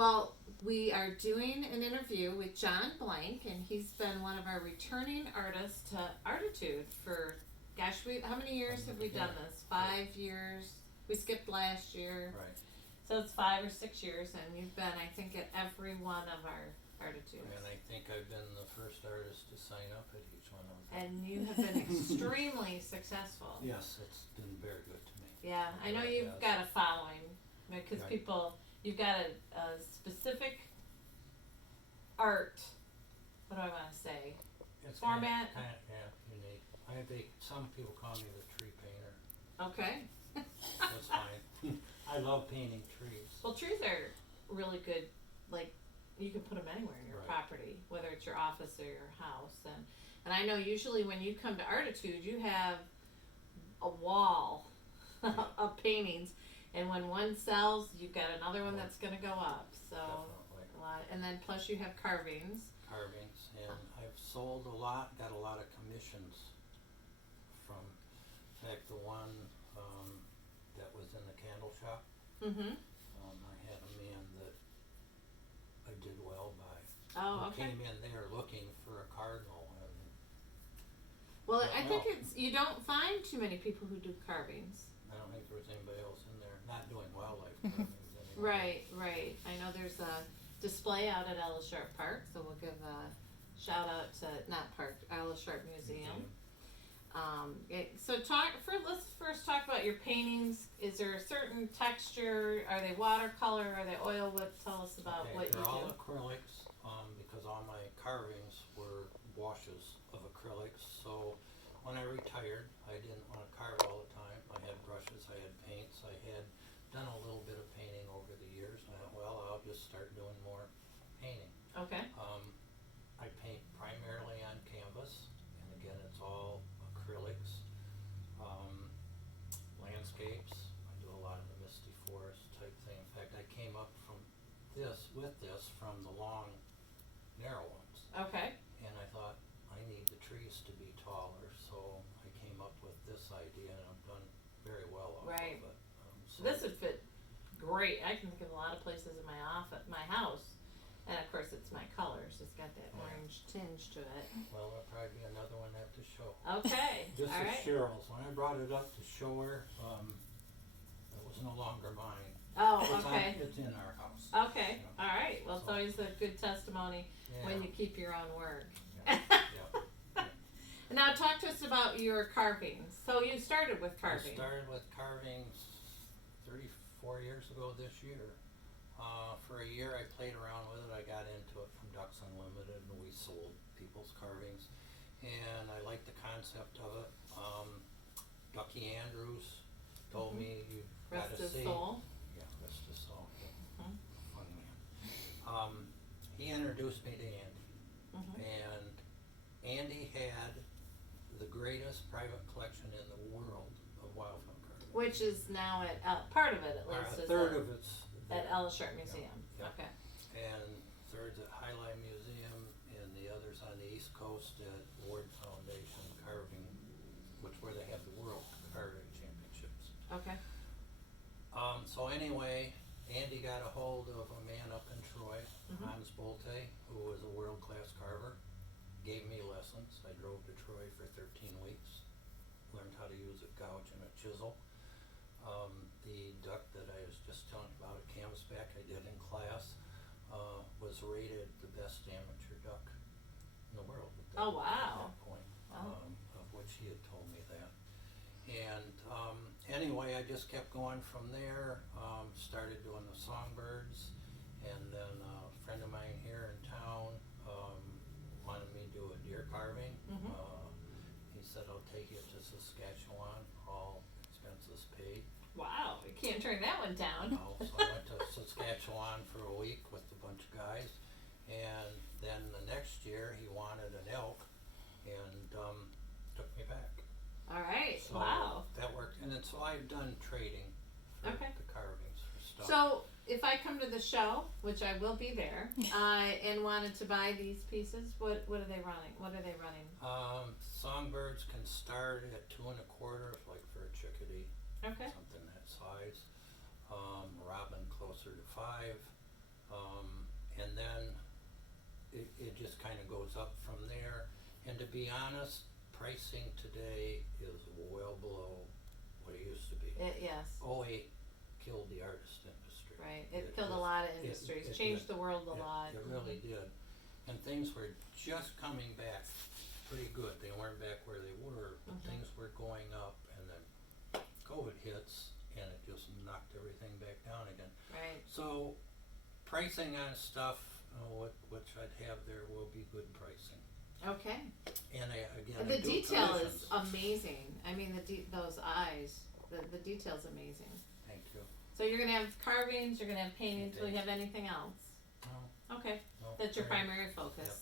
Well, we are doing an interview with John Blank, and he's been one of our returning artists to Artitude for, gosh, how many years have we done this? 5 years. We skipped last year. Right. So it's 5 or 6 years, and you've been, I think, at every one of our Artitudes. And I think I've been the first artist to sign up at each one of them. And you have been extremely successful. Yes, it's been very good to me. Yeah, I know It you've has. got a following because Right. you've got a specific art. What do I want to say? It's Format. unique. Some people call me the tree painter. Okay. That's fine. I love painting trees. Well, trees are really good. Like, you can put them anywhere in your Right. property, whether it's your office or your house. And I know usually when you come to Artitude, you have a wall of paintings, and when one sells, you've got another one that's going to go up. So Definitely. a lot, and then plus you have carvings. Carvings, and I've sold a lot, got a lot of commissions from, in fact, the one that was in the candle shop. Mm-hmm. I had a man that I did well by. Oh, who okay. came in there looking for a cardinal, and Well, I think Well. you don't find too many people who do carvings. I don't think there was anybody else in there not doing wildlife carvings anymore. Right, right. I know there's a display out at Ella Sharp Park, so we'll give a shout out to, not park, Ella Sharp Museum. Let's first talk about your paintings. Is there a certain texture? Are they watercolor? Are they oil? Tell us about Okay, what you they're all do. acrylics, because all my carvings were washes of acrylics. So when I retired, I didn't want to carve all the time. I had brushes, I had paints, I had done a little bit of painting over the years. And I thought, well, I'll just start doing more painting. Okay. I paint primarily on canvas, and again, it's all acrylics. Landscapes, I do a lot of the misty forest type thing. In fact, I came up from this from the long, narrow ones. Okay. And I thought, I need the trees to be taller, so I came up with this idea, and I've done very well off Right. of it. So This would fit great. I can think of a lot of places in my office, my house, and of course it's my colors. It's got that Yeah. orange tinge to it. Well, there'll probably be another one at the show. Okay. This All is right. Cheryl's. When I brought it up to show her, it was no longer mine. Oh, It's okay. It's in our house. Okay. you know. All right. Well, it's So- always a good testimony when Yeah. you keep your own work. Yeah. Yeah. Now, talk to us about your carvings. So you started with I carving. started with carvings 34 years ago this year. For a year I played around with it. I got into it from Ducks Unlimited, and we sold people's carvings. And I liked the concept of it. Ducky Andrews told me you've got Rest to his see. soul. Yeah, rest his soul. Yeah. Mhm. Funny man. He introduced me to Andy. Mhm. And Andy had the greatest private collection in the world of wild film carving. Which is now at part of it at least A is third of it's at there. Ella Sharp Museum. Yeah. Okay. And third's at Highline Museum, and the other's on the East Coast at Ward Foundation Carving, where they have the World Carving Championships. Okay. So anyway, Andy got a hold of a man up in Troy, Mhm. Hans Bolte, who was a world-class carver, gave me lessons. I drove to Troy for 13 weeks, learned how to use a gouge and a chisel. The duck that I was just telling you about, a canvasback I did in class, was rated the best amateur duck in the world at Oh, wow. that point, Oh. of which he had told me that. And anyway, I just kept going from there, started doing the songbirds, and then a friend of mine here in town wanted me to do a deer carving. Mhm. He said, I'll take you to Saskatchewan, all expenses paid. Wow. You can't turn that one down. So I went to Saskatchewan for a week with a bunch of guys, and then the next year he wanted an elk, and took me back. All right. So Wow. that worked, and then so I've done trading for Okay. the carvings for stuff. So if I come to the show, which I will be there, and wanted to buy these pieces, what are they running? What are they running? Songbirds can start at 2.25, like for a chickadee, Okay. something that size. Robin closer to 5. and then it just kinda goes up from there. And to be honest, pricing today is well below what it used to be. Yes, '08 killed the artist industry. right. It killed a lot of industries, it changed did. the world a It- lot. It really did. And things were just coming back pretty good. They weren't back where they were, but things were going up, and then COVID hits and it just knocked everything back down again. Right. So pricing on stuff, which I'd have there will be good pricing. Okay. And again, And I the do detail commissions. is amazing. I mean, those eyes, the detail's amazing. Thank you. So you're gonna have carvings, you're gonna have paintings, will you have anything else? No, Okay, no, that's your very- primary focus. Yep.